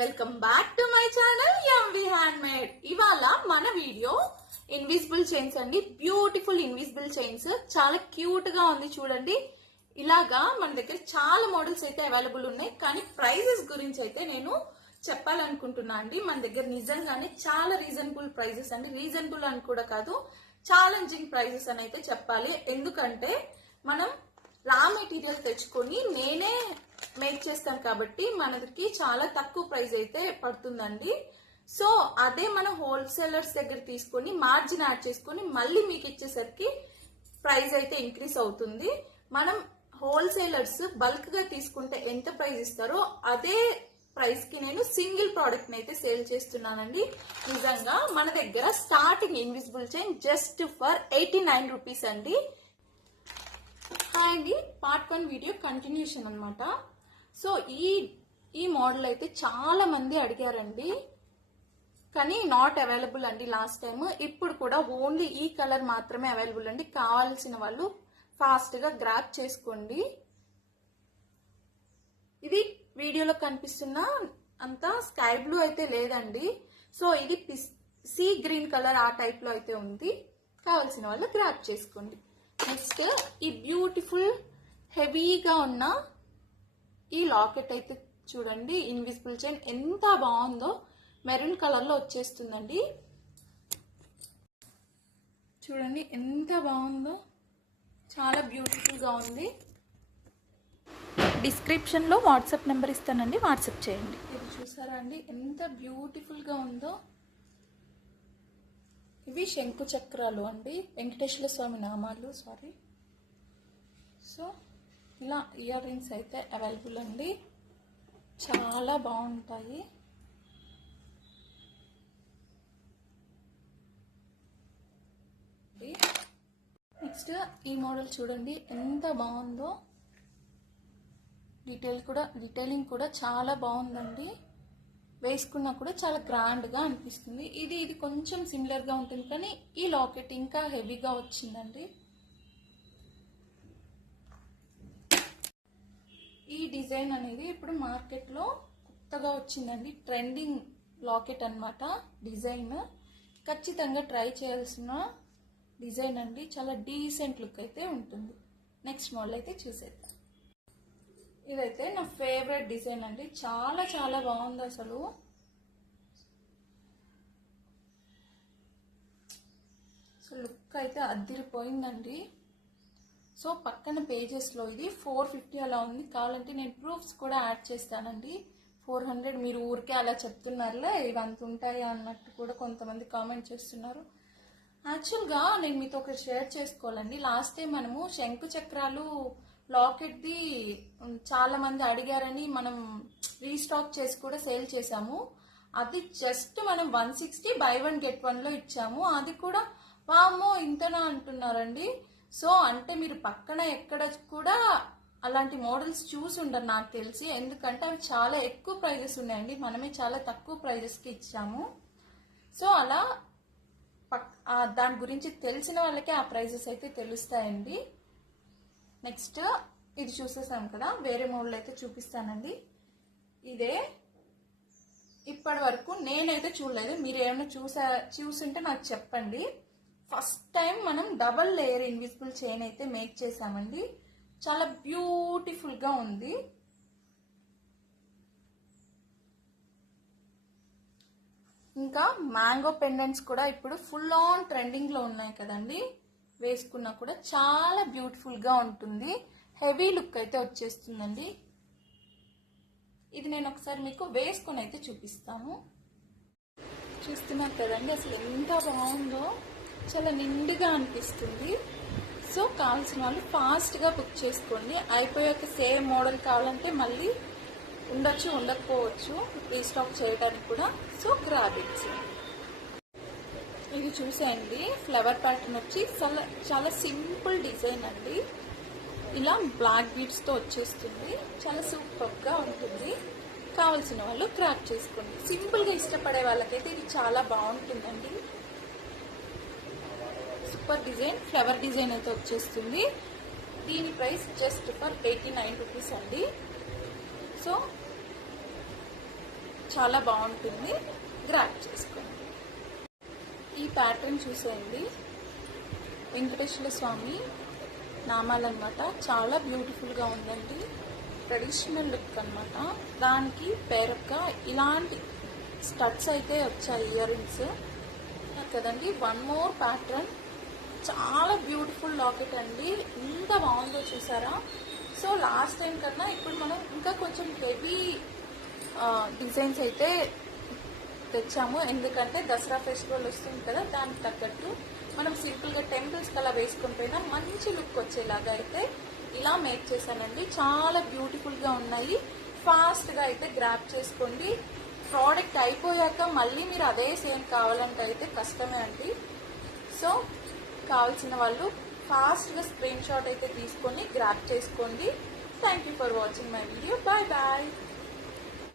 Welcome back to my channel MV handmade. ఇవాళ మన video invisible chains అండి. Beautiful invisible chains, చాలా cute గా ఉంది చూడండి. ఇలాగా మన దగ్గర చాలా మోడల్స్ అయితే అవైలబుల్ ఉన్నాయి, కానీ ప్రైజెస్ గురించి అయితే నేను చెప్పాలనుకుంటున్నా అండి. మన దగ్గర నిజంగానే చాలా రీజనబుల్ ప్రైజెస్ అండి. రీజనబుల్ అని కూడా కాదు, ఛాలెంజింగ్ ప్రైజెస్ అని అయితే చెప్పాలి. ఎందుకంటే మనం రా మెటీరియల్ తెచ్చుకొని నేనే మేక్ చేస్తాను కాబట్టి మనకి చాలా తక్కువ ప్రైస్ అయితే పడుతుందండి. సో అదే మనం హోల్సేలర్స్ దగ్గర తీసుకొని మార్జిన్ యాడ్ చేసుకొని మళ్ళీ మీకు ఇచ్చేసరికి ప్రైస్ అయితే ఇంక్రీస్ అవుతుంది. మనం హోల్సేలర్స్ బల్క్ గా తీసుకుంటే ఎంత ప్రైస్ ఇస్తారో అదే ప్రైస్ కి నేను సింగిల్ ప్రోడక్ట్ ని అయితే సేల్ చేస్తున్నానండి. నిజంగా మన దగ్గర starting invisible chain just for 89 rupees అండి. అండి పార్ట్ 1 వీడియో కంటిన్యూషన్ అనమాట. సో ఈ మోడల్ అయితే చాలా మంది అడిగారండి, కానీ నాట్ అవైలబుల్ అండి లాస్ట్ టైం. ఇప్పుడు కూడా ఓన్లీ ఈ కలర్ మాత్రమే అవైలబుల్ అండి. కావాల్సిన వాళ్ళు ఫాస్ట్ గా గ్రాప్ చేసుకోండి. ఇది వీడియోలో కనిపిస్తున్న అంత స్కై బ్లూ అయితే లేదండి. సో ఇది సీ గ్రీన్ కలర్ ఆ టైప్ లో అయితే ఉంది. కావాల్సిన వాళ్ళు గ్రాప్ చేసుకోండి. నెక్స్ట్ ఈ బ్యూటిఫుల్ హెవీగా ఉన్న ఈ లాకెట్ అయితే చూడండి. ఇన్విజిబుల్ చైన్ ఎంత బాగుందో, మెరూన్ కలర్ లో వచ్చేస్తుందండి. చూడండి ఎంత బాగుందో, చాలా బ్యూటిఫుల్ గా ఉంది. డిస్క్రిప్షన్ లో వాట్సాప్ నెంబర్ ఇస్తానండి, వాట్సాప్ చేయండి. ఇది చూసారా అండి ఎంత బ్యూటిఫుల్ గా ఉందో. ఇవి శంకు చక్రాలు అండి, వెంకటేశ్వర స్వామి నామాలు. సారీ. సో ఇలా ఇయర్ రింగ్స్ అయితే అవైలబుల్ అండి, చాలా బాగుంటాయి. నెక్స్ట్ ఈ మోడల్ చూడండి ఎంత బాగుందో. డీటెయిలింగ్ కూడా చాలా బాగుందండి. వేసుకున్నా కూడా చాలా గ్రాండ్ గా అనిపిస్తుంది. ఇది కొంచెం సిమిలర్ గా ఉంటుంది, కానీ ఈ లాకెట్ ఇంకా హెవీగా వచ్చిందండి. ఈ డిజైన్ అనేది ఇప్పుడు మార్కెట్ లో కొత్తగా వచ్చిందండి. ట్రెండింగ్ లాకెట్ అన్నమాట. డిజైన్ ఖచ్చితంగా ట్రై చేయాల్సిన డిజైన్ అండి. చాలా డీసెంట్ లుక్ అయితే ఉంటుంది. నెక్స్ట్ మోడల్ అయితే చూసేద్దాం. ఇదైతే నా ఫేవరెట్ డిజైన్ అండి. చాలా చాలా బాగుంది అసలు. లుక్ అయితే అద్దిరిపోయిందండి. సో పక్కన పేజెస్ లో ఇది 450 అలా ఉంది. కావాలంటే నేను ప్రూఫ్స్ కూడా యాడ్ చేస్తానండి. 400 మీరు ఊరికే అలా చెప్తున్నారులే, ఇవి అంత ఉంటాయా అన్నట్టు కూడా కొంతమంది కామెంట్ చేస్తున్నారు. యాక్చువల్గా నేను మీతో ఒకటి షేర్ చేసుకోవాలండి. లాస్ట్ టైం మనము శంకు చక్రాలు లాకెట్ ది చాలా మంది అడిగారని మనం రీస్టాక్ చేసి కూడా సేల్ చేసాము. అది జస్ట్ మనం 160 buy 1 get 1 లో ఇచ్చాము. అది కూడా వామ్మో ఇంతనా అంటున్నారండి. సో అంటే మీరు పక్కన ఎక్కడ కూడా అలాంటి మోడల్స్ చూసి ఉండరు నాకు తెలిసి, ఎందుకంటే అవి చాలా ఎక్కువ ప్రైజెస్ ఉన్నాయండి. మనమే చాలా తక్కువ ప్రైజెస్ కి ఇచ్చాము. సో అలా దాని గురించి తెలిసిన వాళ్ళకే ఆ ప్రైజెస్ అయితే తెలుస్తాయండి. నెక్స్ట్ ఇది చూసేసాం కదా, వేరే మోడల్ అయితే చూపిస్తానండి. ఇదే ఇప్పటి వరకు నేనైతే చూడలేదు, మీరు ఏమైనా చూసుంటే నాకు చెప్పండి. ఫస్ట్ టైం మనం డబల్ లేయర్ ఇన్విజిబుల్ చైన్ అయితే మేక్ చేసామండి. చాలా బ్యూటిఫుల్ గా ఉంది. ఇంకా మ్యాంగో పెండెంట్స్ కూడా ఇప్పుడు ఫుల్ ఆన్ ట్రెండింగ్ లో ఉన్నాయి కదండి. వేసుకున్నా కూడా చాలా బ్యూటిఫుల్ గా ఉంటుంది. హెవీ లుక్ అయితే వచ్చేస్తుందండి. ఇది నేను ఒకసారి మీకు వేసుకొని అయితే చూపిస్తాను. చూస్తున్నారు కదండి అసలు ఎంత బాగుందో, చాలా నిండుగా అనిపిస్తుంది. సో కావాల్సిన వాళ్ళు ఫాస్ట్ గా బుక్ చేసుకోండి. అయిపోయాక సేమ్ మోడల్ కావాలంటే మళ్ళీ ఉండొచ్చు, ఉండకపోవచ్చు రీస్టాక్ చేయడానికి కూడా. So grab it's. ఇది చూసేయండి, ఫ్లవర్ ప్యాటర్న్ వచ్చి చాలా సింపుల్ డిజైన్ అండి. ఇలా బ్లాక్ బీడ్స్ తో వచ్చేస్తుంది. చాలా సూపర్ గా ఉంటుంది. కావాల్సిన వాళ్ళు క్రాఫ్ట్ చేసుకోండి. సింపుల్ గా ఇష్టపడే వాళ్ళకైతే ఇది చాలా బాగుంటుందండి. సూపర్ డిజైన్, ఫ్లవర్ డిజైన్ అయితే వచ్చేస్తుంది. దీని ప్రైస్ జస్ట్ ఫర్ 89 రూపీస్ అండి. సో చాలా బాగుంటుంది, గ్రాప్ చేసుకోండి. ఈ ప్యాటర్న్ చూసేయండి, వెంకటేశ్వర స్వామి నామాలన్నమాట. చాలా బ్యూటిఫుల్గా ఉందండి, ట్రెడిషనల్ లుక్ అన్నమాట. దానికి పేరప్గా ఇలాంటి స్టడ్స్ అయితే వచ్చాయి, ఇయర్ రింగ్స్ కదండి. వన్ మోర్ ప్యాటర్న్, చాలా బ్యూటిఫుల్ లాకెట్ అండి, ఎంత బాగుందో చూసారా. సో లాస్ట్ టైం కన్నా ఇప్పుడు మనం ఇంకా కొంచెం హెవీ డిజైన్స్ అయితే తెచ్చాము, ఎందుకంటే దసరా ఫెస్టివల్ వస్తుంది కదా, దానికి తగ్గట్టు మనం సింపుల్గా టెంపుల్స్కి అలా వేసుకుని పోయినా మంచి లుక్ వచ్చేలాగా అయితే ఇలా మేక్ చేశానండి. చాలా బ్యూటిఫుల్గా ఉన్నాయి, ఫాస్ట్గా అయితే గ్రాప్ చేసుకోండి. ప్రోడక్ట్ అయిపోయాక మళ్ళీ మీరు అదే సేమ్ కావాలంటే అయితే కష్టమే అండి. సో కావాల్సిన వాళ్ళు ఫాస్ట్గా స్క్రీన్ షాట్ అయితే తీసుకొని గ్రాప్ చేసుకోండి. Thank you for watching my video. Bye bye.